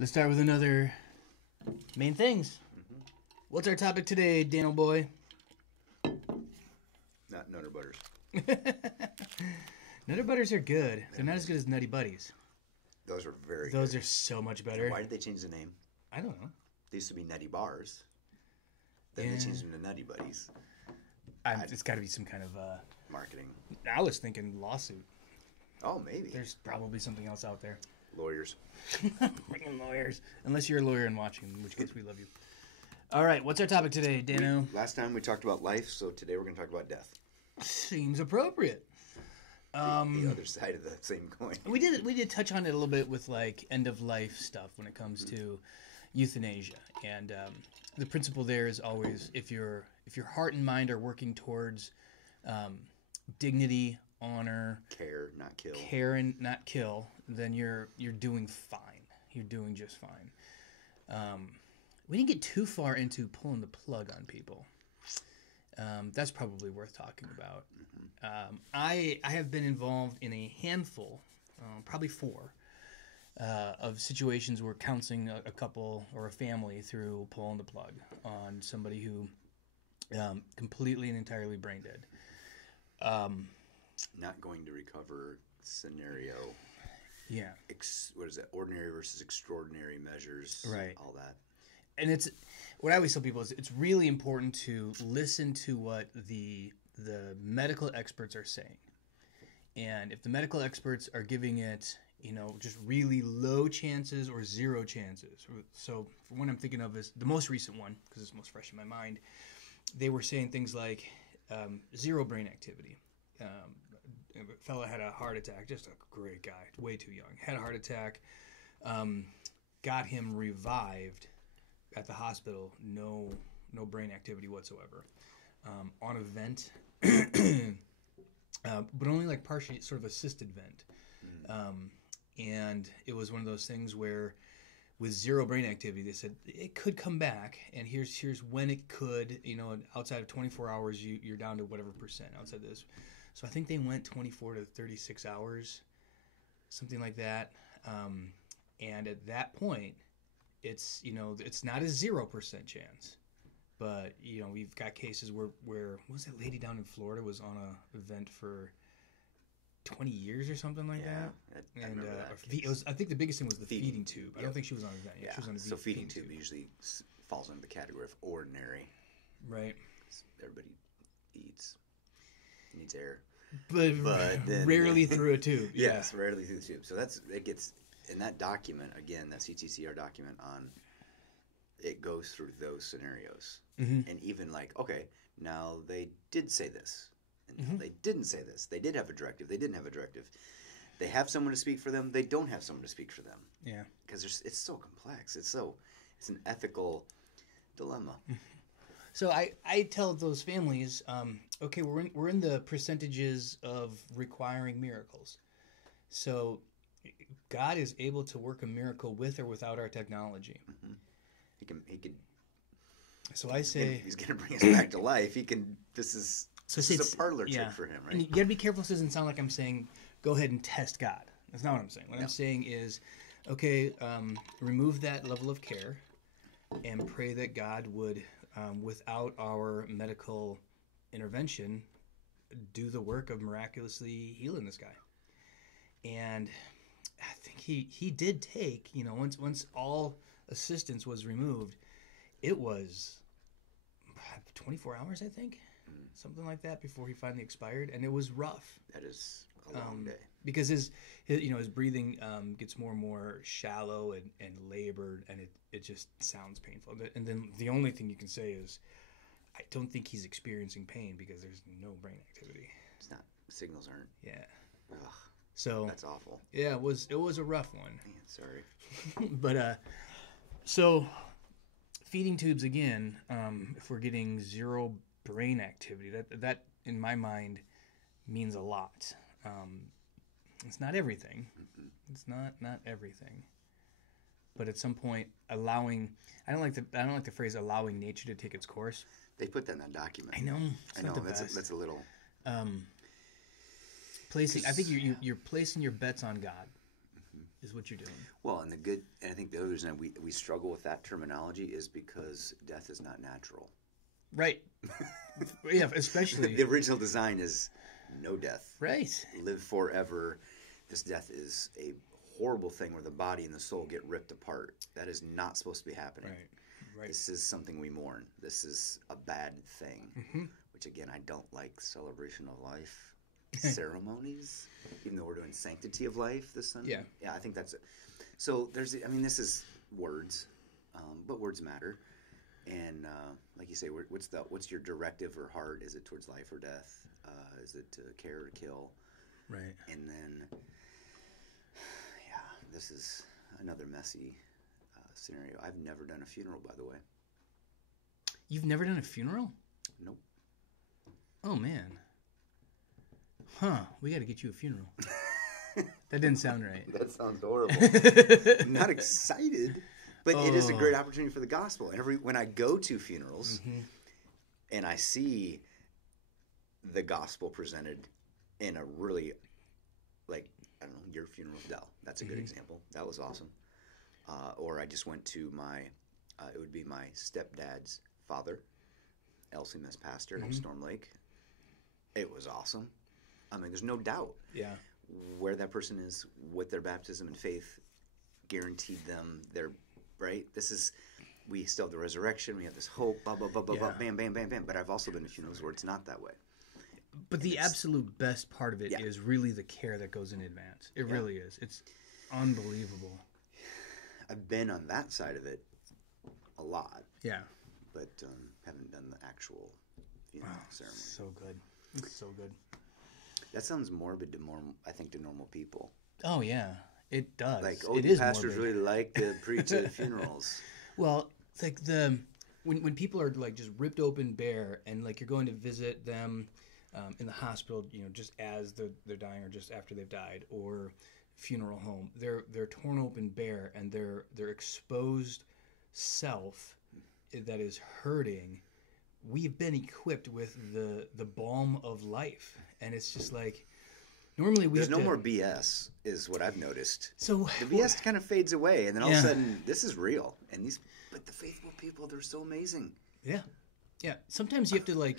Let's start with another main things. What's our topic today, Daniel boy? Not Nutter Butters. Nutter butters are good. They're not as good as Nutty Buddies. Those are very Those good. are so much better. Why did they change the name? I don't know. They used to be Nutty Bars. Then Yeah. they changed them to Nutty Buddies. It's got to be some kind of. Marketing. I was thinking lawsuit. Oh, maybe. There's probably something else out there. Lawyers. Freaking lawyers. Unless you're a lawyer and watching, in which case we love you. All right, what's our topic today, Dano? Last time we talked about life, so today we're going to talk about death. Seems appropriate. The other side of the same coin. We did touch on it a little bit with like end of life stuff when it comes to euthanasia, and the principle there is always if your heart and mind are working towards dignity, honor, Care, not kill. care and not kill, then you're doing fine. You're doing just fine. We didn't get too far into pulling the plug on people. That's probably worth talking about. I have been involved in a handful, probably four, of situations where counseling a couple or a family through pulling the plug on somebody who completely and entirely brain dead. Not going to recover scenario. Yeah. What is that? Ordinary versus extraordinary measures. Right. All that. And it's what I always tell people is it's really important to listen to what the medical experts are saying. And if the medical experts are giving it, just really low chances or zero chances. So for one I'm thinking of is the most recent one, because it's most fresh in my mind. They were saying things like zero brain activity. A fella had a heart attack, just a great guy, way too young. Had a heart attack, got him revived at the hospital, no brain activity whatsoever. On a vent, but only like partially sort of assisted vent. And it was one of those things where with zero brain activity, they said it could come back, and here's when it could. Outside of 24 hours, you're down to whatever percent outside this. So I think they went 24 to 36 hours, something like that. And at that point, it's not a 0% chance, but we've got cases where what was that lady down in Florida was on a event for 20 years or something like that. I remember that. I think the biggest thing was the feeding tube. I don't think she was on an event. Yeah. She was on a So feeding tube usually falls under the category of ordinary. Right. Everybody eats. Needs air. But then, rarely through a tube. Yes, rarely through the tube. So it gets in that document again, that CTCR document it goes through those scenarios. And even okay, now they did say this. And they didn't say this. They did have a directive. They didn't have a directive. They have someone to speak for them. They don't have someone to speak for them. Yeah. Because it's so complex. It's an ethical dilemma. So I tell those families, okay, we're in the percentages of requiring miracles. So God is able to work a miracle with or without our technology. He could. So I say he's going to bring us back to life. This is a parlor trick for him, right? And you got to be careful. This doesn't sound like I'm saying go ahead and test God. That's not what I'm saying. What I'm saying is, okay, remove that level of care and pray that God would, without our medical intervention, do the work of miraculously healing this guy. And I think he did take, once all assistance was removed, it was 24 hours, I think, something like that, before he finally expired, and it was rough. That is a long day. Because his breathing gets more and more shallow and labored, and it just sounds painful. And then the only thing you can say is, I don't think he's experiencing pain because there's no brain activity. It's not. Signals aren't. Yeah. Ugh, so that's awful. Yeah, it was a rough one. Man, sorry. But so feeding tubes again. If we're getting zero brain activity, that in my mind means a lot. It's not everything. It's not everything. But at some point, allowing I don't like the phrase allowing nature to take its course. They put that in that document. I know. I know. That's a little. Placing. I think you're placing your bets on God. is what you're doing. Well, and I think the other reason we struggle with that terminology is because death is not natural. Right. Yeah, especially. The original design is no death. Right. Live forever. This death is a horrible thing where the body and the soul get ripped apart. That is not supposed to be happening. Right. This is something we mourn. This is a bad thing, which again, I don't like celebration of life ceremonies, even though we're doing sanctity of life this Sunday. Yeah, I think that's it. So this is words, but words matter. And like you say, what's your directive or heart? Is it towards life or death? Is it to care or kill? Right. And then, this is another messy scenario. I've never done a funeral, by the way. You've never done a funeral? Nope. Oh, man. Huh. We got to get you a funeral. That didn't sound right. That sounds horrible. I'm not excited, but it is a great opportunity for the gospel. And when I go to funerals and I see the gospel presented in a really, like, I don't know, your funeral with Dell. That's a good example. That was awesome. Or I just went to it would be my stepdad's father, LCMS pastor in Storm Lake. It was awesome. I mean, there's no doubt. Yeah. Where that person is with their baptism and faith guaranteed them their, right? We still have the resurrection. We have this hope, blah, blah, blah, blah, blah, bam, bam, bam, bam. But I've also been to funerals where it's not that way. But the absolute best part of it is really the care that goes in advance. It really is. It's unbelievable. I've been on that side of it a lot. Yeah. But haven't done the actual funeral ceremony. So good. It's so good. That sounds morbid to normal people. Oh, yeah. It does. Like, it is pastors morbid. Really like to preach at funerals. Well, it's like when people are like just ripped open bare and like you're going to visit them in the hospital, just as they're dying or just after they've died, or funeral home, they're torn open bare and their exposed self that is hurting. We've been equipped with the balm of life, and it's just like normally there's no more BS is what I've noticed. So the BS kind of fades away, and then all of a sudden this is real. And but the faithful people, they're so amazing. Yeah. Sometimes you have to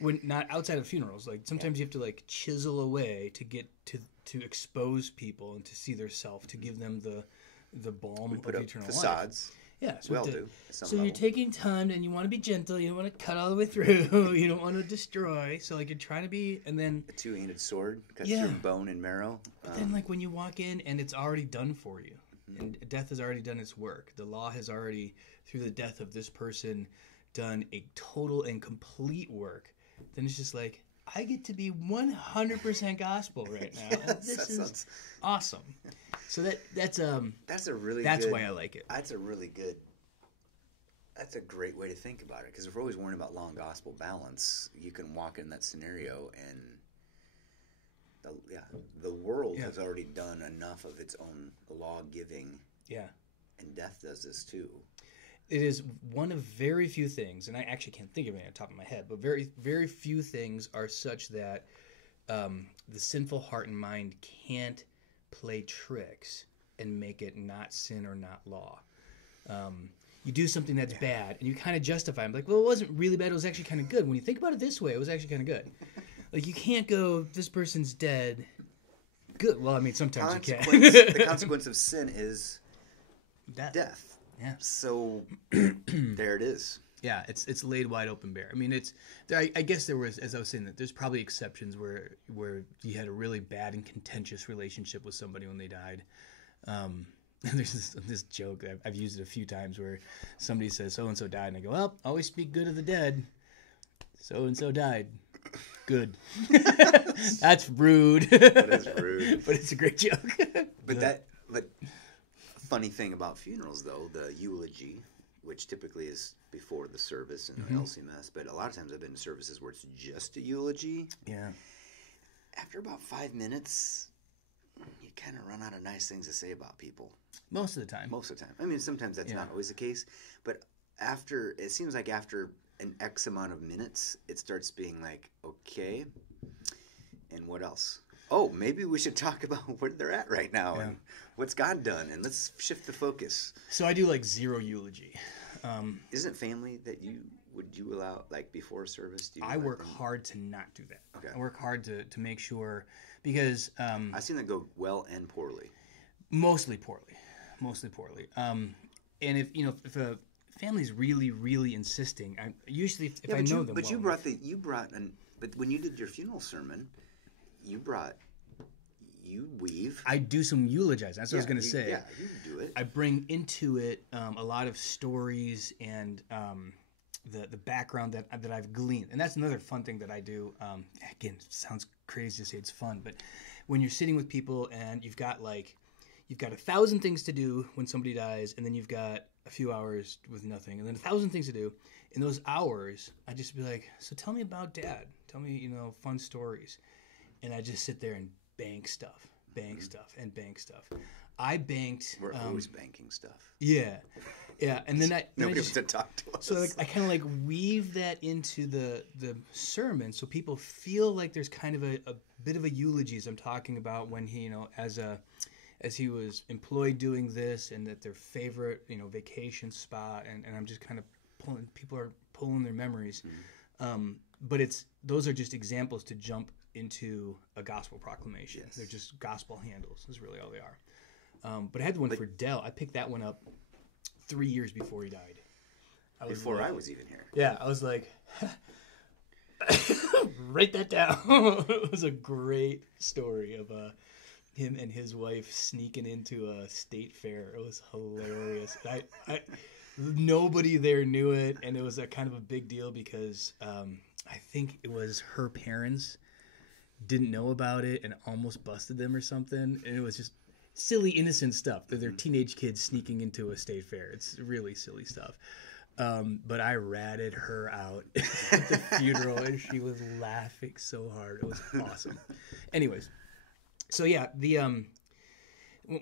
when not outside of funerals, sometimes you have to chisel away to get to expose people and to see their self, to give them the balm of eternal facades. Life. Yeah, so you're taking time and you want to be gentle. You don't want to cut all the way through. You don't want to destroy. So you're trying to be, and then a two-handed sword cuts through bone and marrow. But then when you walk in and it's already done for you, and death has already done its work. The law has already, through the death of this person, done a total and complete work. Then it's just I get to be 100% gospel right now. This is awesome. So that's why I like it. That's a great way to think about it, because if we're always worrying about law and gospel balance, you can walk in that scenario and the world has already done enough of its own law giving. Yeah. And death does this too. It is one of very few things, and I actually can't think of it on the top of my head, but very, very few things are such that the sinful heart and mind can't play tricks and make it not sin or not law. You do something that's bad, and you kind of justify it. I'm like, well, it wasn't really bad. It was actually kind of good. When you think about it this way, it was actually kind of good. You can't go, this person's dead. Good. Well, I mean, sometimes you can. The consequence of sin is death. Yeah. So there it is. Yeah, it's laid wide open bare. I mean, I guess there was, as I was saying, that there's probably exceptions where you had a really bad and contentious relationship with somebody when they died. There's this joke I've used it a few times where somebody says so and so died, and I go, well, always speak good of the dead. So and so died. Good. That's rude. That is rude. But it's a great joke. But funny thing about funerals, though, the eulogy, which typically is before the service in the LCMS, but a lot of times I've been to services where it's just a eulogy. Yeah. After about 5 minutes, you kind of run out of nice things to say about people. Most of the time. I mean, sometimes that's not always the case, but it seems like after an X amount of minutes, it starts being like, okay, and what else? oh, maybe we should talk about where they're at right now Yeah. and what's God done, and let's shift the focus. So I do like zero eulogy. Isn't family that would you allow like before service? Do you I let work them- hard to not do that. Okay. I work hard to make sure, because I've seen that go well and poorly. mostly poorly. And if a family's really, really insisting, I usually if I know them. But well you enough- but when you did your funeral sermon, you weave. I do some eulogizing. That's what I was going to say. Yeah, you do it. I bring into it a lot of stories and the background that I've gleaned, and that's another fun thing that I do. Again, it sounds crazy to say it's fun, but when you're sitting with people and you've got 1,000 things to do when somebody dies, and then you've got a few hours with nothing, and then 1,000 things to do. In those hours, I just be like, so tell me about Dad. Tell me, fun stories, and I just sit there and bank stuff. I banked. We're always banking stuff. Yeah, and then Nobody wants to talk to us. So I kind of weave that into the sermon, so people feel like there's kind of a bit of a eulogy as I'm talking about when he, as he was employed doing this, and that their favorite, vacation spot, and I'm just kind of people are pulling their memories. Mm-hmm. But those are just examples to jump into a gospel proclamation. Yes. They're just gospel handles is really all they are. But I had the one for Dell. I picked that one up 3 years before he died. Before I was even here. Yeah, I was like, write that down. It was a great story of him and his wife sneaking into a state fair. It was hilarious. Nobody there knew it, and it was a kind of a big deal because I think it was her parents didn't know about it and almost busted them or something, and it was just silly, innocent stuff. They're teenage kids sneaking into a state fair. It's really silly stuff. But I ratted her out at the funeral, and she was laughing so hard. It was awesome. Anyways, so yeah, when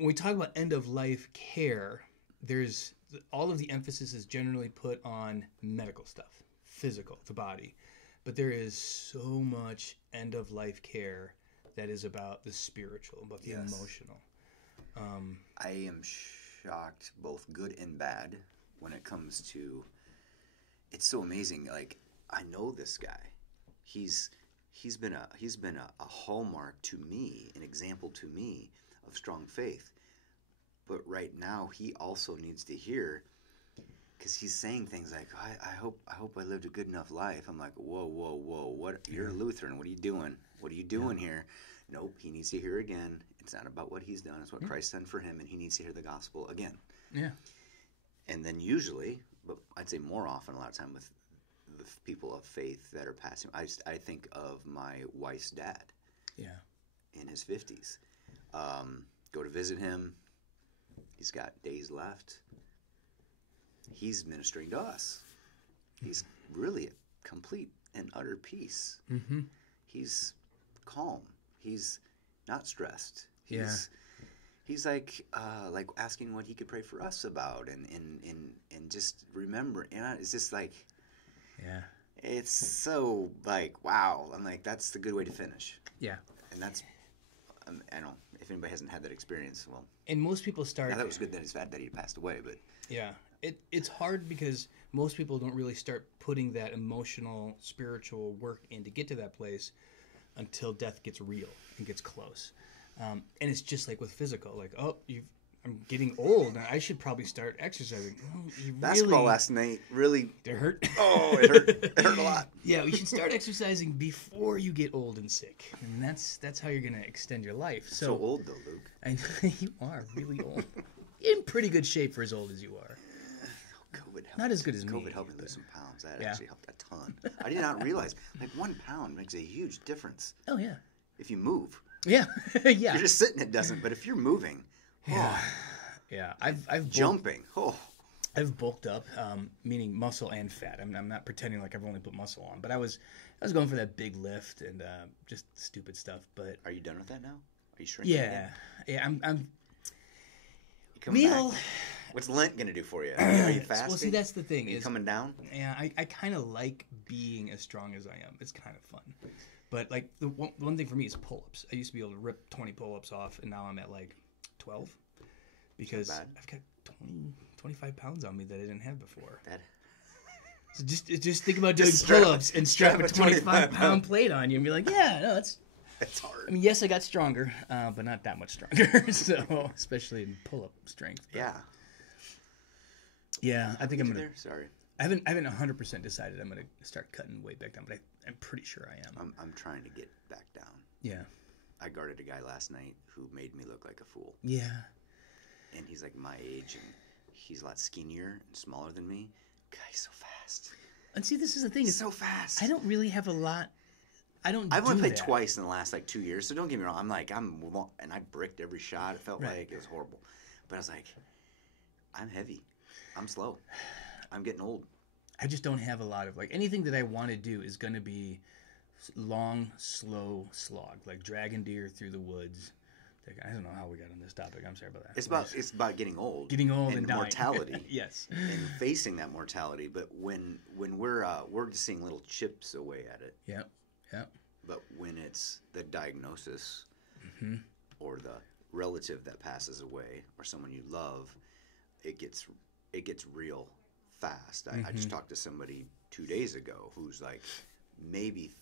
we talk about end of life care, there's all of the emphasis is generally put on medical stuff, physical, the body, but there is so much end of life care that is about the spiritual, about the emotional. I am shocked, both good and bad, when it comes to. It's so amazing. Like, I know this guy. He's been a hallmark to me, an example to me of strong faith. But right now, he also needs to hear, because he's saying things like, I hope I lived a good enough life. I'm like, whoa, what? You're a Lutheran. What are you doing? What are you doing here? Nope. He needs to hear again. It's not about what he's done. It's what Christ done for him, and he needs to hear the gospel again. Yeah. And then usually, but I'd say more often, a lot of time with the people of faith that are passing, I think of my wife's dad. Yeah. In his 50s. Go to visit him. He's got days left. He's ministering to us. He's really at complete and utter peace. Mm-hmm. He's calm. He's not stressed. He's like asking what he could pray for us about, and just remember. And it's just like, it's so like, wow. I'm like, that's the good way to finish. Yeah. And that's, I don't know if anybody hasn't had that experience. Well, and most people start. yeah, that was good that he passed away, but yeah, it's hard because most people don't really start putting that emotional, spiritual work in to get to that place until death gets real and gets close. And it's just like with physical, like, I'm getting old, and I should probably start exercising. Basketball last night really it hurt. Oh, it hurt. It hurt a lot. Yeah, you should start exercising before you get old and sick, and that's how you're gonna extend your life. So old though, Luke. I know you are really old. In pretty good shape for as old as you are. COVID helped. Not as good as me. COVID helped me lose some pounds. That Yeah. actually helped a ton. I did not realize 1 pound makes a huge difference Oh yeah, if you move. yeah, yeah. You're just sitting, it doesn't. But if you're moving, Yeah, I've jumping, I've bulked up, meaning muscle and fat. I'm not pretending like I've only put muscle on, but I was going for that big lift and just stupid stuff. But Are you done with that now? Are you shrinking? yeah, again? I'm. You coming back? What's Lent gonna do for you? Are you fasting? Well, see, that's the thing. Are you coming down? Yeah, I kind of like being as strong as I am. It's kind of fun, But like the one thing for me is pull-ups. I used to be able to rip 20 pull-ups off, and now I'm at like 12 because I've got 25 pounds on me that I didn't have before. So just think about doing pull-ups and strap a 25-pound plate on you and be like, yeah, no, that's hard. I mean, yes, I got stronger, but not that much stronger. So especially in pull-up strength. But, yeah, I think I'm gonna. Sorry. I haven't 100% decided I'm gonna start cutting weight back down, but I'm pretty sure I am. I'm trying to get back down. Yeah. I guarded a guy last night who made me look like a fool. Yeah. And he's like my age, and he's a lot skinnier and smaller than me. God, he's so fast. And see, this is the thing. He's so fast. I don't really have a lot. I've only played twice in the last like 2 years, so don't get me wrong. And I bricked every shot. It felt like it was horrible. But I was like, I'm heavy. I'm slow. I'm getting old. I just don't have a lot of, like, anything that I want to do is going to be long, slow slog, like dragging deer through the woods. Like, I don't know how we got on this topic. I'm sorry about that. It's about getting old. Getting old and dying. Mortality. Yes. And facing that mortality. But when we're just seeing little chips away at it. Yeah. Yeah. But when it's the diagnosis or the relative that passes away or someone you love, it gets real fast. I just talked to somebody 2 days ago who's like maybe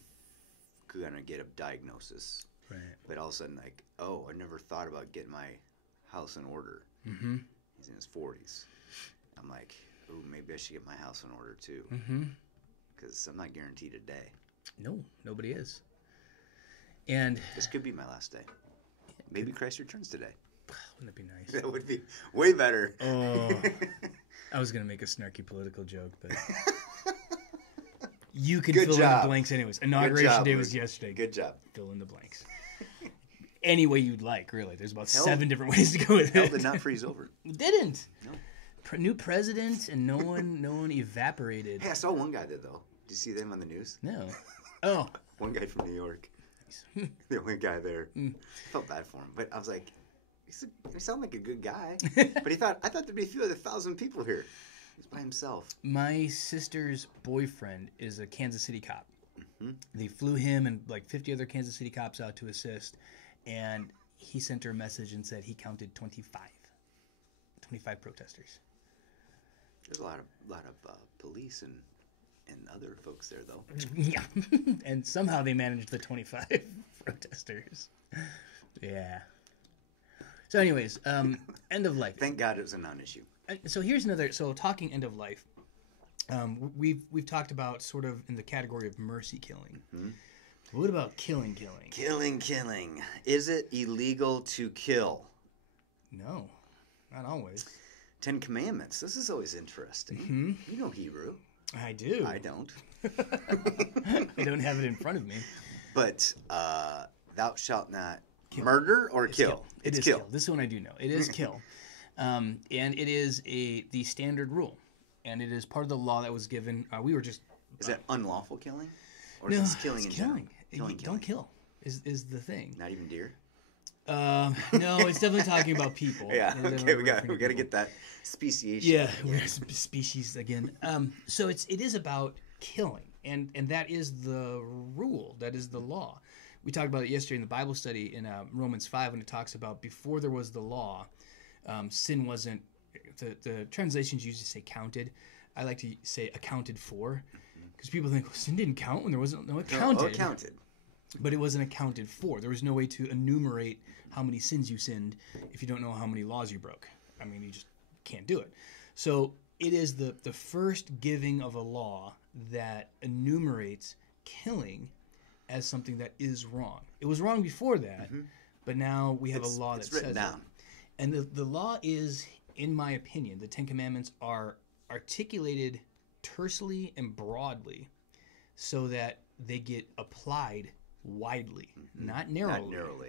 gonna get a diagnosis, right? But all of a sudden, like, oh, I never thought about getting my house in order. He's in his 40s. I'm like, oh, maybe I should get my house in order too, because I'm not guaranteed a day. No, nobody is. And this could be my last day. Maybe Christ returns today. Wouldn't that be nice? That would be way better. Oh, I was going to make a snarky political joke, but you can fill in the blanks anyways. Inauguration day was yesterday. Good job. Fill in the blanks. Any way you'd like, really. There's about 7 different ways to go with it. Hell did not freeze over. It didn't. No. New president, and no one evaporated. Hey, I saw one guy there, though. Did you see them on the news? No. Oh. One guy from New York. The only guy there. I felt bad for him, but I was like, he sounded like a good guy. But I thought there'd be a few other 1,000 people here. He's by himself. My sister's boyfriend is a Kansas City cop. They flew him and like 50 other Kansas City cops out to assist, and he sent her a message and said he counted 25 protesters. There's a lot of police and other folks there, though. Yeah, and somehow they managed the 25 protesters. Yeah. So, anyways, end of life. Thank God it was a non-issue. So here's another. So talking end of life, we've talked about sort of in the category of mercy killing. What about killing? Killing. Is it illegal to kill? No, not always. 10 Commandments. This is always interesting. You know Hebrew. I do. I don't. I don't have it in front of me. But thou shalt not murder or kill. It's kill. This one I do know. It is kill. And it is the standard rule. And it is part of the law that was given. Is that unlawful killing? Or no, is it killing it's in killing. Killing. Don't kill is the thing. Not even deer? No, it's definitely talking about people. Yeah, okay, we got to get that speciation. Yeah, we're species again. So it is about killing, and that is the rule. That is the law. We talked about it yesterday in the Bible study in Romans 5 when it talks about before there was the law, sin wasn't. The translations usually say counted. I like to say accounted for, because people think sin didn't count when there wasn't no accounted. No, counted. But it wasn't accounted for. There was no way to enumerate how many sins you sinned if you don't know how many laws you broke. I mean, you just can't do it. So it is the first giving of a law that enumerates killing as something that is wrong. It was wrong before that, but now we have a law that says down. It. And the law is, in my opinion, the 10 Commandments are articulated tersely and broadly so that they get applied widely, not narrowly. Not narrowly.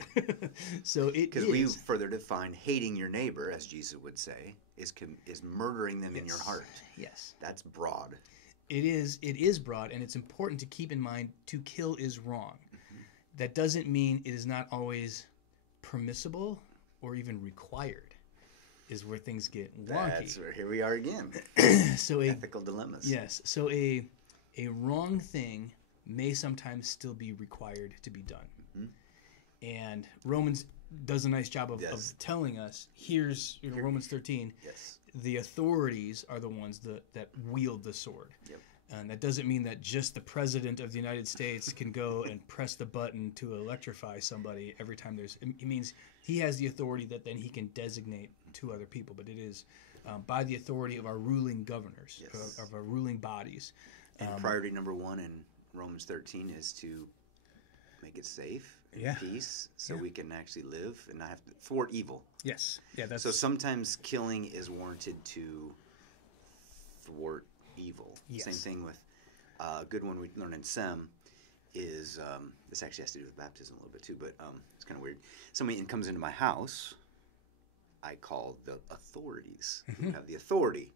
So it is. Because we further define hating your neighbor, as Jesus would say, is murdering them in your heart. Yes. That's broad. It is broad, and it's important to keep in mind to kill is wrong. That doesn't mean it is not always permissible or even required, is where things get wonky. That's where here we are again. So ethical dilemmas. Yes. So a wrong thing may sometimes still be required to be done. Mm-hmm. And Romans does a nice job of telling us, here's Romans 13, Yes. the authorities are the ones that wield the sword. Yep. And that doesn't mean that just the president of the United States can go and press the button to electrify somebody every time there's... It means he has the authority that then he can designate to other people. But it is by the authority of our ruling governors, Yes. of our ruling bodies. And priority number 1 in Romans 13 is to make it safe and peace so we can actually live and not have to thwart evil. Yes. Yeah, that's... So sometimes killing is warranted to thwart evil. Yes. Same thing with a good one we learned in SEM is this actually has to do with baptism a little bit too, but it's kind of weird. Somebody comes into my house, I call the authorities who have the authority.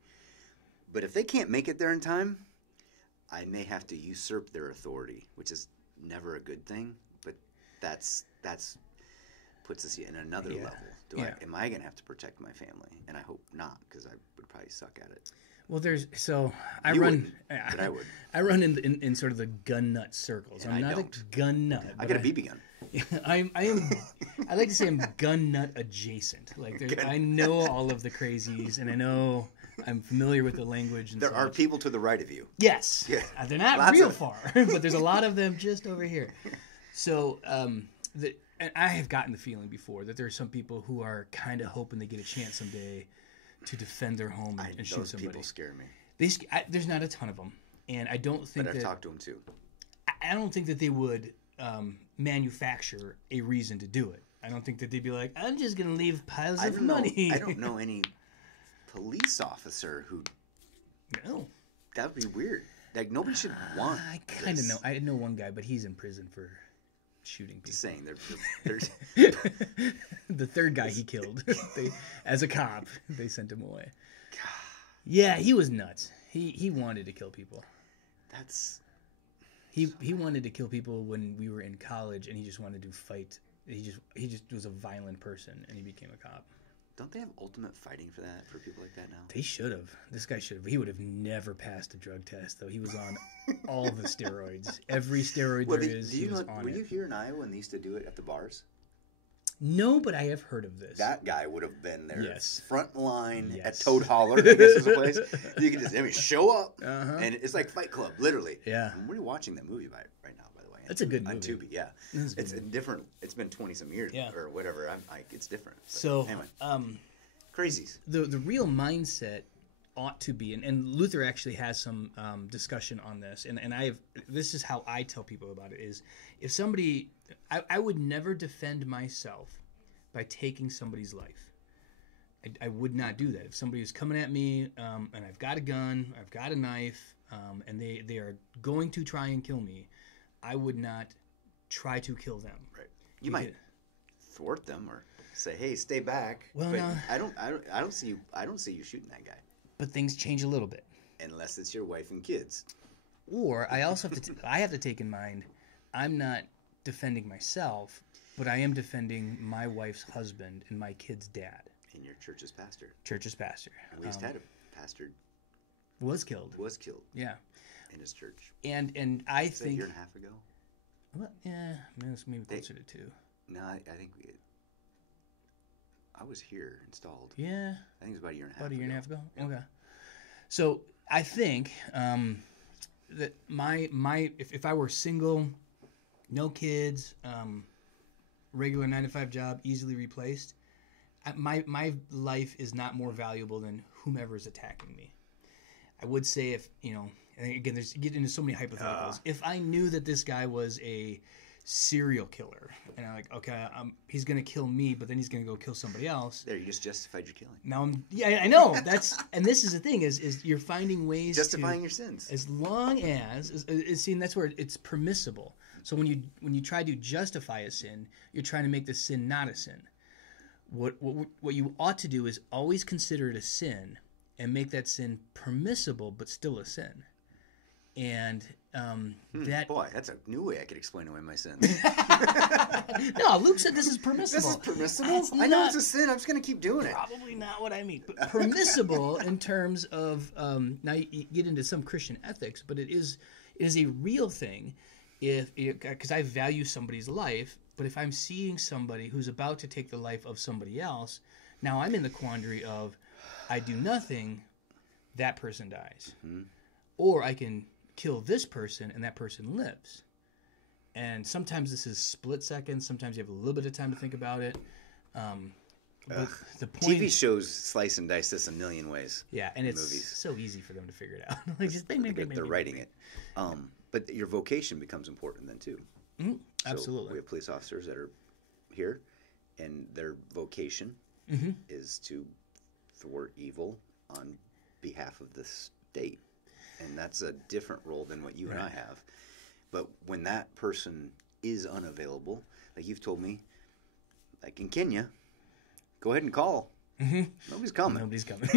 But if they can't make it there in time, I may have to usurp their authority, which is never a good thing. But that's puts us in another level. Am I going to have to protect my family? And I hope not, because I would probably suck at it. Well, I would. I run in sort of the gun nut circles. And I'm not a gun nut. I got a BB gun. I like to say I'm gun nut adjacent. Like I know all of the crazies, and I'm familiar with the language. And there are people to the right of you. Yes, they're not real far, but there's a lot of them just over here. So, and I have gotten the feeling before that there are some people who are kind of hoping they get a chance someday to defend their home and shoot somebody. Those people scare me. There's not a ton of them, and I don't think But I've talked to them too. I don't think that they would manufacture a reason to do it. I don't think that they'd be like, I'm just going to leave piles of money. I don't know any police officer who... No. That would be weird. Like, nobody should want I kind of know. I know one guy, but he's in prison for shooting people. Just saying. The third guy he killed. As a cop, they sent him away. God. Yeah, he was nuts. He wanted to kill people. That's... He wanted to kill people when we were in college, and he just wanted to fight. He just was a violent person, and he became a cop. Don't they have ultimate fighting for that, for people like that now? They should have. This guy should have. He would have never passed a drug test, though. He was on all the steroids. Every steroid there is, he was on it. Were you here in Iowa when they used to do it at the bars? No, but I have heard of this. That guy would have been there. Yes. Front line at Toad Holler, I guess is the place. You can just show up, and it's like Fight Club, literally. Yeah. I'm really watching that movie right now, by the way. That's a good movie. On Tubi, yeah. It's a different. It's been 20-some years or whatever. It's different. But so anyway, crazies. The real mindset ought to be, and Luther actually has some discussion on this, and this is how I tell people about it, is if somebody, I would never defend myself by taking somebody's life. I would not do that. If somebody is coming at me, and I've got a gun, I've got a knife, and they are going to try and kill me, I would not try to kill them. Right. You might thwart them or say, "Hey, stay back." Well, but no. I don't see you shooting that guy. But things change a little bit. Unless it's your wife and kids. Or I also have to I have to take in mind, I'm not defending myself, but I am defending my wife's husband and my kid's dad. And your church's pastor. Church's pastor. We just had a pastor. Was killed. Yeah. In his church. And I think... a year and a half ago? Well, yeah, maybe closer to 2. No, I think I was here installed. Yeah. I think it was about a year and a half ago. About a year and a half ago? Yeah. Okay. So I think that if I were single, no kids, regular 9-to-5 job, easily replaced, my life is not more valuable than whomever is attacking me. I would say if, and again, you get into so many hypotheticals. If I knew that this guy was a serial killer, and I'm like, okay, he's going to kill me, but then he's going to go kill somebody else. There, you just justified your killing. Now I know. And this is the thing, is you're finding ways justifying your sins. As long as, and that's where it's permissible. So when you try to justify a sin, you're trying to make the sin not a sin. What you ought to do is always consider it a sin and make that sin permissible, but still a sin. And that's a new way I could explain away my sins. No, Luke said this is permissible. This is permissible? I know it's a sin. I'm just going to keep doing it. Probably not what I mean. But permissible in terms of, now you get into some Christian ethics, but it is a real thing. because I value somebody's life, but if I'm seeing somebody who's about to take the life of somebody else, now I'm in the quandary of I do nothing, that person dies. Mm-hmm. Or I can kill this person and that person lives. And sometimes this is split seconds. Sometimes you have a little bit of time to think about it. But the point, TV shows slice and dice this a million ways. Yeah, and it's movies. So easy for them to figure it out. Like just they're writing it. But your vocation becomes important then too. Mm-hmm. Absolutely. So we have police officers that are here, and their vocation is to thwart evil on behalf of the state. And that's a different role than what you and I have. But when that person is unavailable, like you've told me, like in Kenya, go ahead and call. Mm-hmm. Nobody's coming.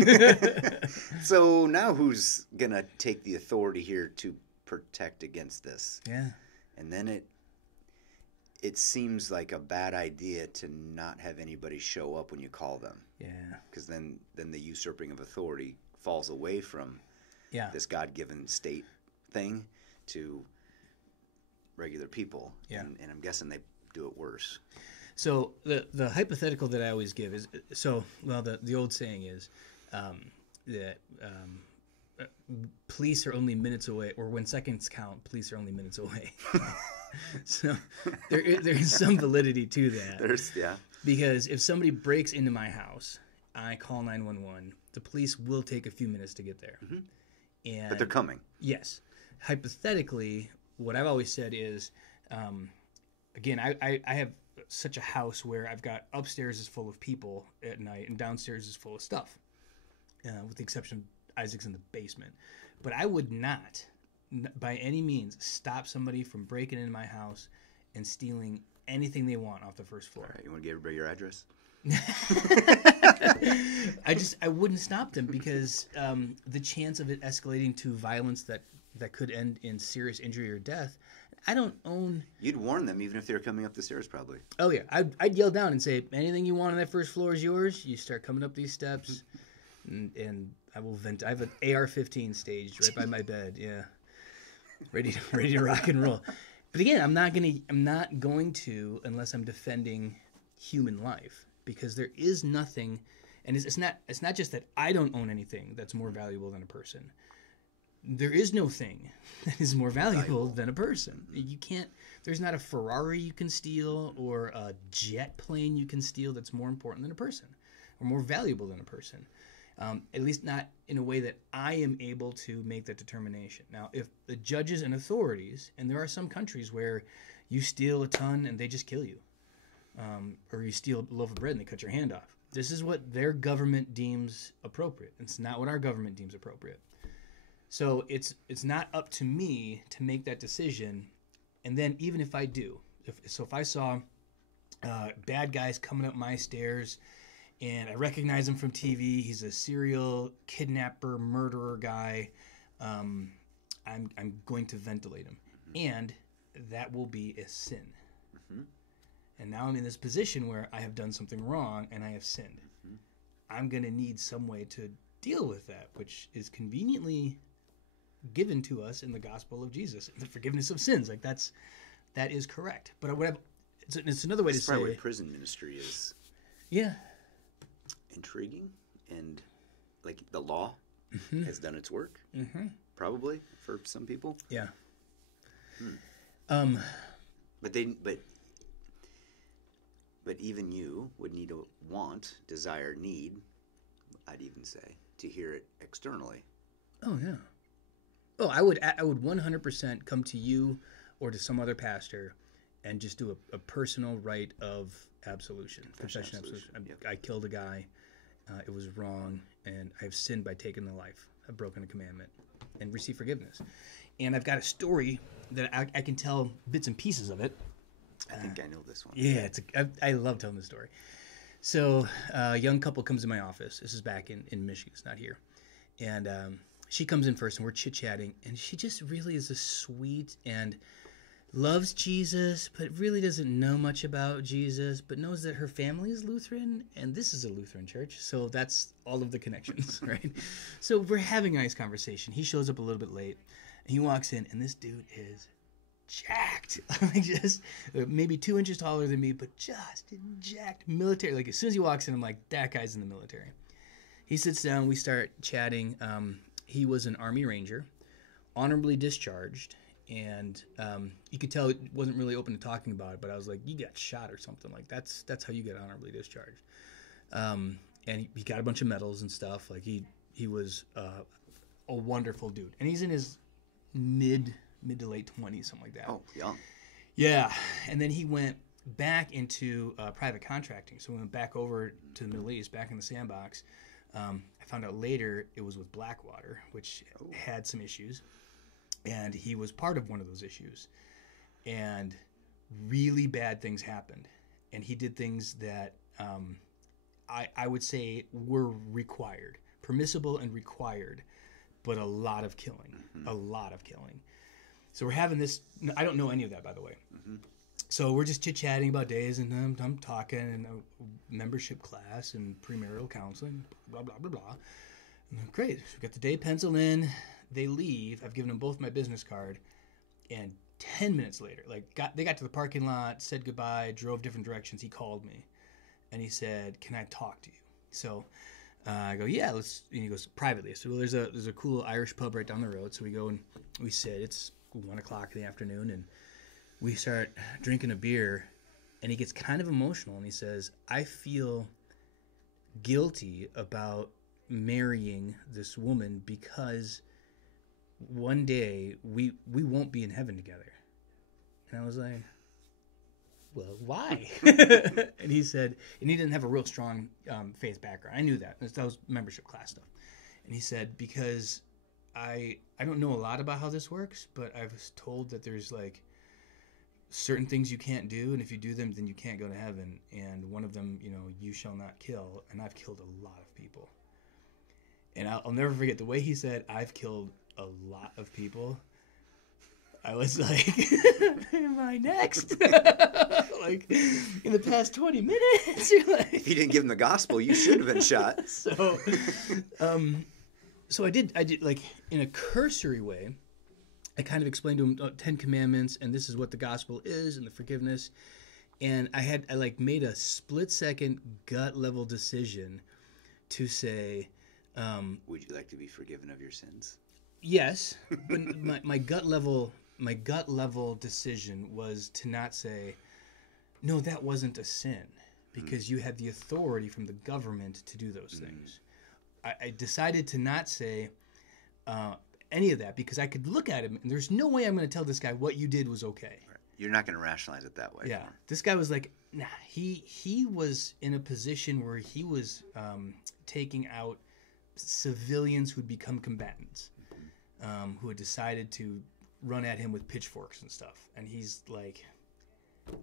So now who's going to take the authority here to protect against this? Yeah. And then it seems like a bad idea to not have anybody show up when you call them. Yeah. Because then the usurping of authority falls away from this God-given state thing to regular people. Yeah. And I'm guessing they do it worse. So the hypothetical that I always give is, the old saying is that police are only minutes away, or when seconds count, police are only minutes away. So there is some validity to that. Because if somebody breaks into my house, I call 911. The police will take a few minutes to get there. Mm-hmm. But they're coming. Yes. Hypothetically, what I've always said is, again, I have such a house where I've got upstairs is full of people at night and downstairs is full of stuff, with the exception of Isaac's in the basement. But I would not, by any means, stop somebody from breaking into my house and stealing anything they want off the first floor. All right, you want to give everybody your address? I wouldn't stop them because the chance of it escalating to violence that could end in serious injury or death, I don't own. You'd warn them even if they were coming up the stairs, probably. Oh yeah, I'd yell down and say, anything you want on that first floor is yours. You start coming up these steps, and I will vent. I have an AR-15 staged right by my bed. Yeah, ready to rock and roll. But again, I'm not going to unless I'm defending human life, because there is nothing, and it's not just that I don't own anything that's more valuable than a person. There is no thing that is more valuable than a person. You can't. There's not a Ferrari you can steal or a jet plane you can steal that's more important than a person or more valuable than a person. At least not in a way that I am able to make that determination. Now, if the judges and authorities, and there are some countries where you steal a ton and they just kill you, or you steal a loaf of bread and they cut your hand off. This is what their government deems appropriate. It's not what our government deems appropriate. So it's not up to me to make that decision. And then even if I do, if I saw bad guys coming up my stairs and I recognize him from TV, he's a serial kidnapper, murderer guy, I'm going to ventilate him. And that will be a sin. Mm-hmm. And now I'm in this position where I have done something wrong and I have sinned. Mm-hmm. I'm going to need some way to deal with that, which is conveniently given to us in the gospel of Jesus, the forgiveness of sins. Like that is correct. But it's another way to say. Probably prison ministry is. Yeah. Intriguing, and like the law has done its work. Mm-hmm. Probably for some people. Yeah. But even you would need to want, desire, need, I'd even say, to hear it externally. Oh yeah. Oh, I would 100% come to you or to some other pastor and just do a personal rite of absolution. Confession absolution. Yep. I killed a guy. It was wrong, and I have sinned by taking the life. I've broken a commandment and receive forgiveness. And I've got a story that I can tell bits and pieces of it. I think I know this one. Yeah, I love telling this story. So a young couple comes to my office. This is back in Michigan. It's not here. And she comes in first, and we're chit-chatting. And she just really is a sweet and loves Jesus, but really doesn't know much about Jesus, but knows that her family is Lutheran, and this is a Lutheran church. So that's all of the connections, right? So we're having a nice conversation. He shows up a little bit late. And he walks in, and this dude is jacked, like just maybe 2 inches taller than me, but just jacked, military. Like as soon as he walks in, I'm like, that guy's in the military. He sits down, we start chatting. He was an Army Ranger, honorably discharged, and you could tell it wasn't really open to talking about it, but I was like, you got shot or something. Like that's how you get honorably discharged. And he got a bunch of medals and stuff. Like he was a wonderful dude, and he's in his mid to late 20s, something like that. Oh, young. Yeah, and then he went back into private contracting. So we went back over to the Middle East, back in the sandbox. I found out later it was with Blackwater, which had some issues, and he was part of one of those issues. And really bad things happened, and he did things that I would say were required, permissible and required, but a lot of killing, a lot of killing. So we're having this. I don't know any of that, by the way. So we're just chit-chatting about days, and I'm talking in a membership class and premarital counseling, blah, blah, blah, blah. And great. So we got the day penciled in. They leave. I've given them both my business card. And 10 minutes later, they got to the parking lot, said goodbye, drove different directions. He called me, and he said, can I talk to you? So I go, yeah, let's. And he goes, privately. I said, well, there's a cool Irish pub right down the road. So we go and we sit. It's 1 o'clock in the afternoon, and we start drinking a beer, and he gets kind of emotional, and he says, I feel guilty about marrying this woman because one day we won't be in heaven together. And I was like, well, why? And he said, and he didn't have a real strong faith background. I knew that. That was membership class stuff. And he said, because I don't know a lot about how this works, but I was told that there's like certain things you can't do, and if you do them, then you can't go to heaven. And one of them, you shall not kill. And I've killed a lot of people. And I'll never forget the way he said, I've killed a lot of people. I was like, am I next? Like, in the past 20 minutes? You're like... If you didn't give him the gospel, you should have been shot. So I did like, in a cursory way, I kind of explained to him 10 Commandments, and this is what the gospel is, and the forgiveness. And I made a split-second gut-level decision to say... would you like to be forgiven of your sins? Yes, but my gut level decision was to not say, no, that wasn't a sin, because you had the authority from the government to do those things. I decided to not say any of that, because I could look at him, and there's no way I'm going to tell this guy what you did was okay. Right. You're not going to rationalize it that way. Yeah, this guy was like, nah. He was in a position where he was taking out civilians who'd become combatants, who had decided to run at him with pitchforks and stuff. And he's like,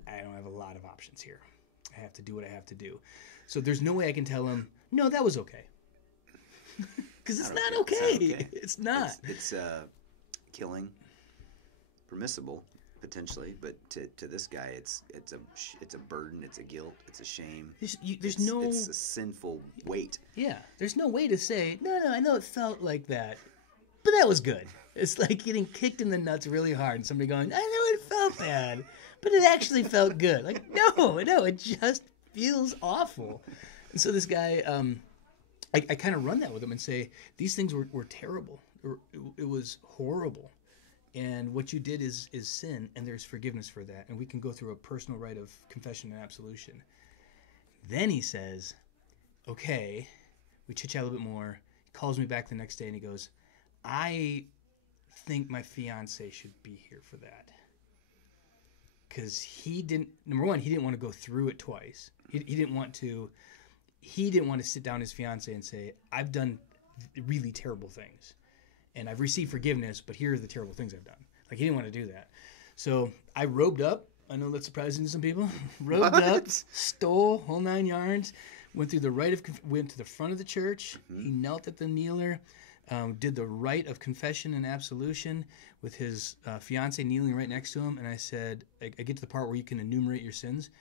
I don't have a lot of options here. I have to do what I have to do. So there's no way I can tell him, no, that was okay. Because it's not okay. It's not. It's killing, permissible potentially, but to this guy, it's a burden, it's a guilt, it's a shame. It's a sinful weight. Yeah, there's no way to say, no, I know it felt like that, but that was good. It's like getting kicked in the nuts really hard and somebody going, I know it felt bad, but it actually felt good. Like, no, it just feels awful. And so this guy, I kind of run that with him and say, these things were terrible. It was horrible. And what you did is sin, and there's forgiveness for that. And we can go through a personal rite of confession and absolution. Then he says, okay, we chit-chat a little bit more. He calls me back the next day, and he goes, I think my fiance should be here for that. Because number one, he didn't want to go through it twice. He didn't want to sit down his fiance and say, I've done really terrible things. And I've received forgiveness, but here are the terrible things I've done. Like, he didn't want to do that. So I robed up. I know that's surprising to some people. Robed up, stole, whole 9 yards, went to the front of the church. Mm-hmm. He knelt at the kneeler, did the rite of confession and absolution with his fiance kneeling right next to him. And I said, I get to the part where you can enumerate your sins.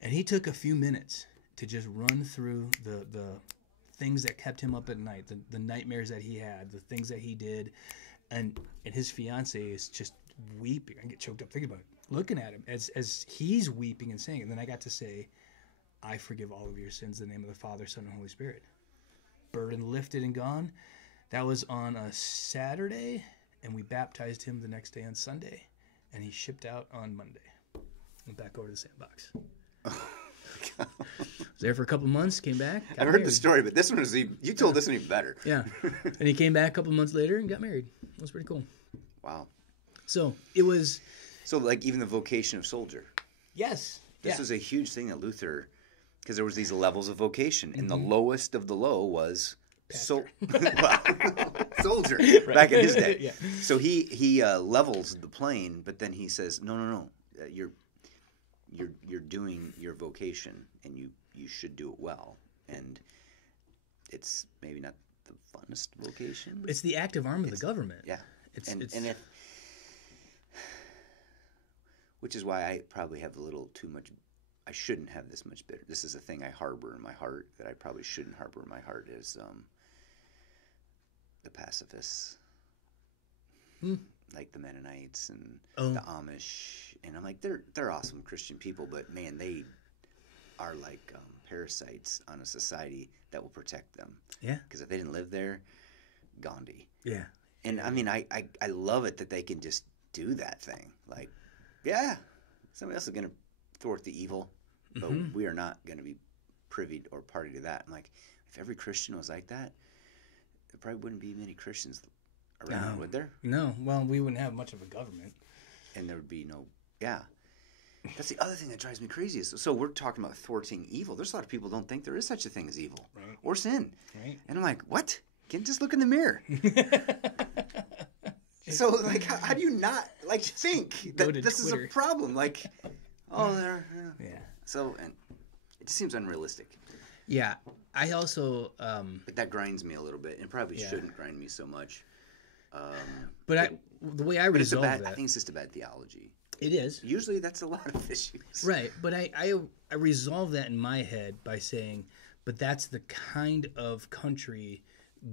And he took a few minutes to just run through the things that kept him up at night, the nightmares that he had, the things that he did, and his fiance is just weeping. I get choked up thinking about it. Looking at him as he's weeping and saying, and then I got to say, I forgive all of your sins in the name of the Father, Son, and Holy Spirit. Burden lifted and gone. That was on a Saturday, and we baptized him the next day on Sunday, and he shipped out on Monday. Went back over to the sandbox. Was there for a couple months, came back. I've heard the story, but this one was even, you told this one even better. Yeah. And he came back a couple months later and got married. It was pretty cool. Wow. So it was. So like even the vocation of soldier. Yes. This was a huge thing that Luther, because there was these levels of vocation, and the lowest of the low was soldier back in his day. Yeah. So he levels the plane, but then he says, no, you're doing your vocation, and you should do it well, and it's maybe not the funnest vocation. It's the active arm of the government. Yeah, which is why I probably have a little too much. I shouldn't have this much bitter. This is a thing I harbor in my heart that I probably shouldn't harbor in my heart is the pacifists, like the Mennonites and the Amish, and I'm like they're awesome Christian people, but man, they are like parasites on a society that will protect them. Yeah, because if they didn't live there, Gandhi. Yeah, and I mean I love it that they can just do that thing. Like, yeah, somebody else is gonna thwart the evil, but we are not going to be privy or party to that. I'm like, if every Christian was like that, there probably wouldn't be many Christians around, would there? No. Well, we wouldn't have much of a government. And there would be no, yeah. That's the other thing that drives me crazy. So we're talking about thwarting evil. There's a lot of people who don't think there is such a thing as evil or sin. Right. And I'm like, what? Can't just look in the mirror. So, like, how do you not, like, think that this Twitter is a problem? Like, oh, there. Yeah. So, and it just seems unrealistic. Yeah. I also. But that grinds me a little bit, and probably shouldn't grind me so much. But the way I resolve that, I think it's just a bad theology. It is. Usually, that's a lot of issues. Right, but I resolve that in my head by saying, but that's the kind of country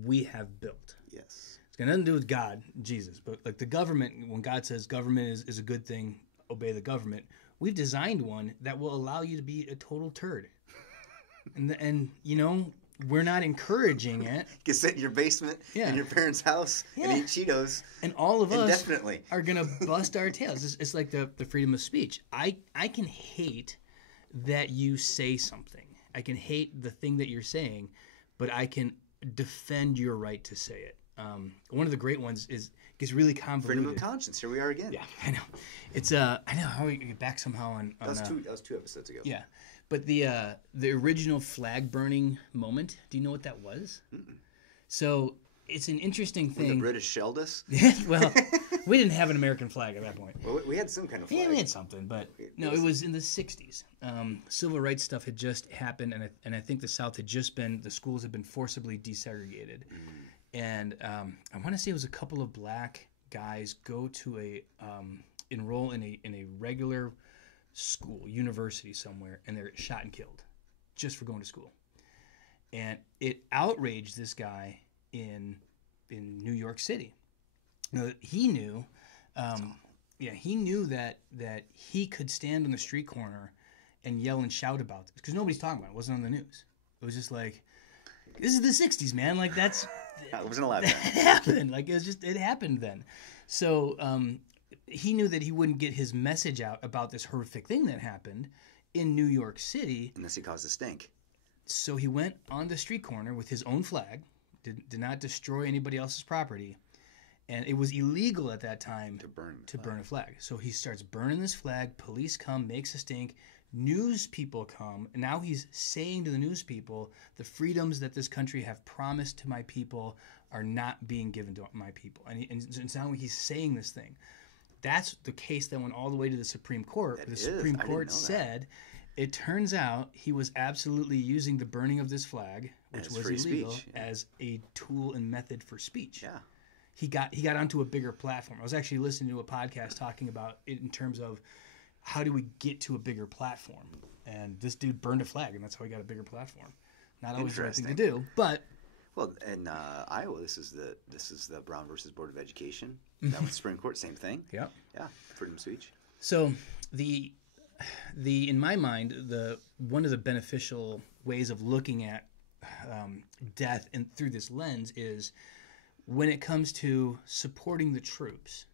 we have built. Yes. It's got nothing to do with God, Jesus, but like the government. When God says government is a good thing, obey the government. We've designed one that will allow you to be a total turd. And you know, we're not encouraging it. You can sit in your basement in your parents' house and eat Cheetos. And all of us indefinitely are going to bust our tails. It's like the freedom of speech. I can hate that you say something. I can hate the thing that you're saying, but I can defend your right to say it. One of the great ones gets really convoluted. Freedom of conscience. Here we are again. Yeah, I know. It's I know how we get back somehow on that was two episodes ago. Yeah, but the original flag burning moment. Do you know what that was? Mm-mm. So it's an interesting thing. When the British shelled us. Well, we didn't have an American flag at that point. Well, we had some kind of flag. Yeah, we had something, but no, it was in the '60s. Civil rights stuff had just happened, and I think the South had just been the schools had been forcibly desegregated. And I want to say it was a couple of black guys go to enroll in a regular school, university somewhere, and they're shot and killed just for going to school. And it outraged this guy in New York City. Now, he knew, he knew that he could stand on the street corner and yell and shout about this because nobody's talking about it. It wasn't on the news. It was just like, this is the '60s, man. Like that's. It wasn't allowed. That happened. Like it happened then. So he knew that he wouldn't get his message out about this horrific thing that happened in New York City unless he caused a stink. So he went on the street corner with his own flag, did not destroy anybody else's property, and it was illegal at that time to burn a flag. So he starts burning this flag. Police come, makes a stink. News people come, and now he's saying to the news people, the freedoms that this country have promised to my people are not being given to my people. And it's now he's saying this thing. That's the case that went all the way to the Supreme Court. The Supreme Court said, it turns out he was absolutely using the burning of this flag, which was illegal, as a tool and method for speech. Yeah. He got onto a bigger platform. I was actually listening to a podcast talking about it in terms of how do we get to a bigger platform? And this dude burned a flag, and that's how he got a bigger platform. Not always the right thing to do, but Well, in Iowa, this is the Brown versus Board of Education. That was Supreme Court, same thing. Yeah. Yeah, freedom of speech. So the in my mind, one of the beneficial ways of looking at death and through this lens is when it comes to supporting the troops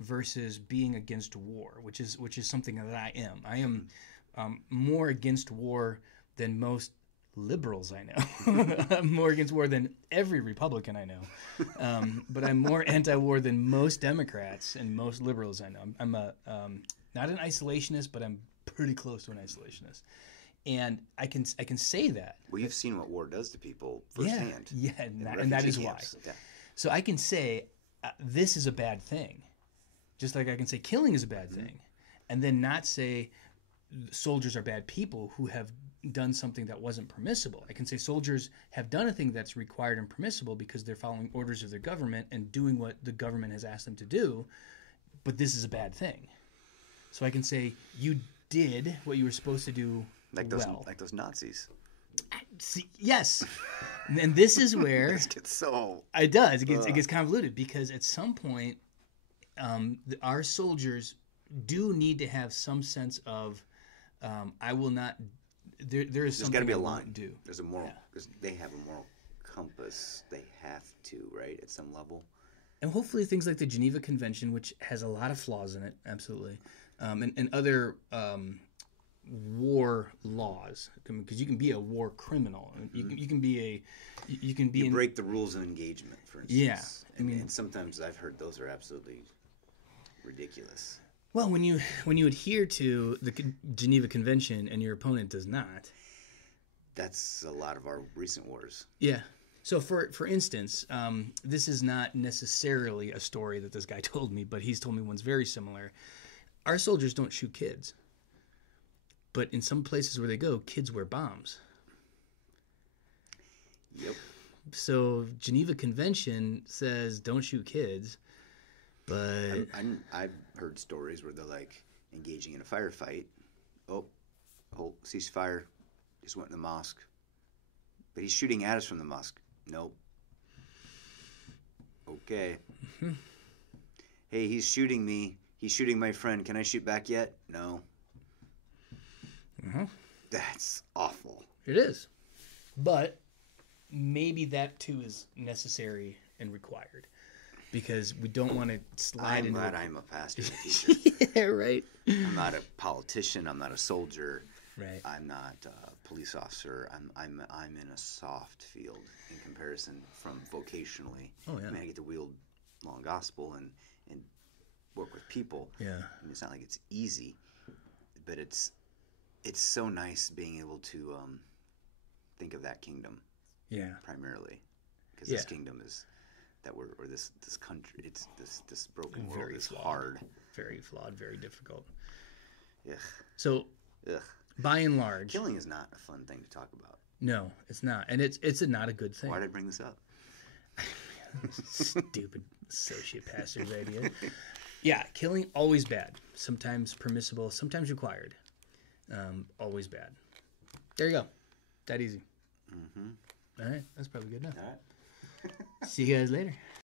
versus being against war, which is something that I am. I am more against war than most liberals I know. I'm more against war than every Republican I know. But I'm more anti-war than most Democrats and most liberals I know. I'm a not an isolationist, but I'm pretty close to an isolationist. And I can say that. Well, you've seen what war does to people firsthand. Yeah, and that is why. Yeah. So I can say this is a bad thing, just like I can say killing is a bad thing, and then not say soldiers are bad people who have done something that wasn't permissible. I can say soldiers have done a thing that's required and permissible because they're following orders of their government and doing what the government has asked them to do, but this is a bad thing. So I can say you did what you were supposed to do Like those Nazis. See, yes. And this is where This gets so... it does. It gets convoluted because at some point, our soldiers do need to have some sense of, I will not. There's got to be a I line. won't do. There's a moral. They have a moral compass. They have to, right, at some level. And hopefully things like the Geneva Convention, which has a lot of flaws in it, absolutely, and other war laws, because you can be a war criminal. You can be You break the rules of engagement, for instance. Yeah, and sometimes I've heard those are absolutely ridiculous. Well, when you adhere to the Geneva Convention and your opponent does not, that's a lot of our recent wars. Yeah. So for instance, this is not necessarily a story that this guy told me, but he's told me one's very similar. Our soldiers don't shoot kids, but in some places where they go, kids wear bombs. Yep. So Geneva Convention says don't shoot kids, but I've heard stories where they're like engaging in a firefight. Oh, ceasefire. Just went in the mosque, but he's shooting at us from the mosque. Nope. Okay. Mm-hmm. Hey, he's shooting me. He's shooting my friend. Can I shoot back yet? No. Mm-hmm. That's awful. It is. But maybe that too is necessary and required because we don't want to slide into... I'm glad I'm a pastor and a teacher. Yeah, right. I'm not a politician. I'm not a soldier. Right. I'm not a police officer. I'm in a soft field in comparison from vocationally. Oh, yeah. I mean, I get to wield law and gospel and work with people. Yeah. I mean, it's not like it's easy, but it's so nice being able to think of that kingdom. Yeah. Primarily, because this kingdom is that or this country. It's this broken world is flawed. hard. Very flawed. Very difficult. Ugh. So. Ugh. By and large, killing is not a fun thing to talk about. No, it's not, and it's not a good thing. Why did I bring this up? Stupid associate pastor's idea. Yeah, killing always bad. Sometimes permissible, sometimes required. Always bad. There you go. That easy. Mm-hmm. All right, that's probably good enough. All right. See you guys later.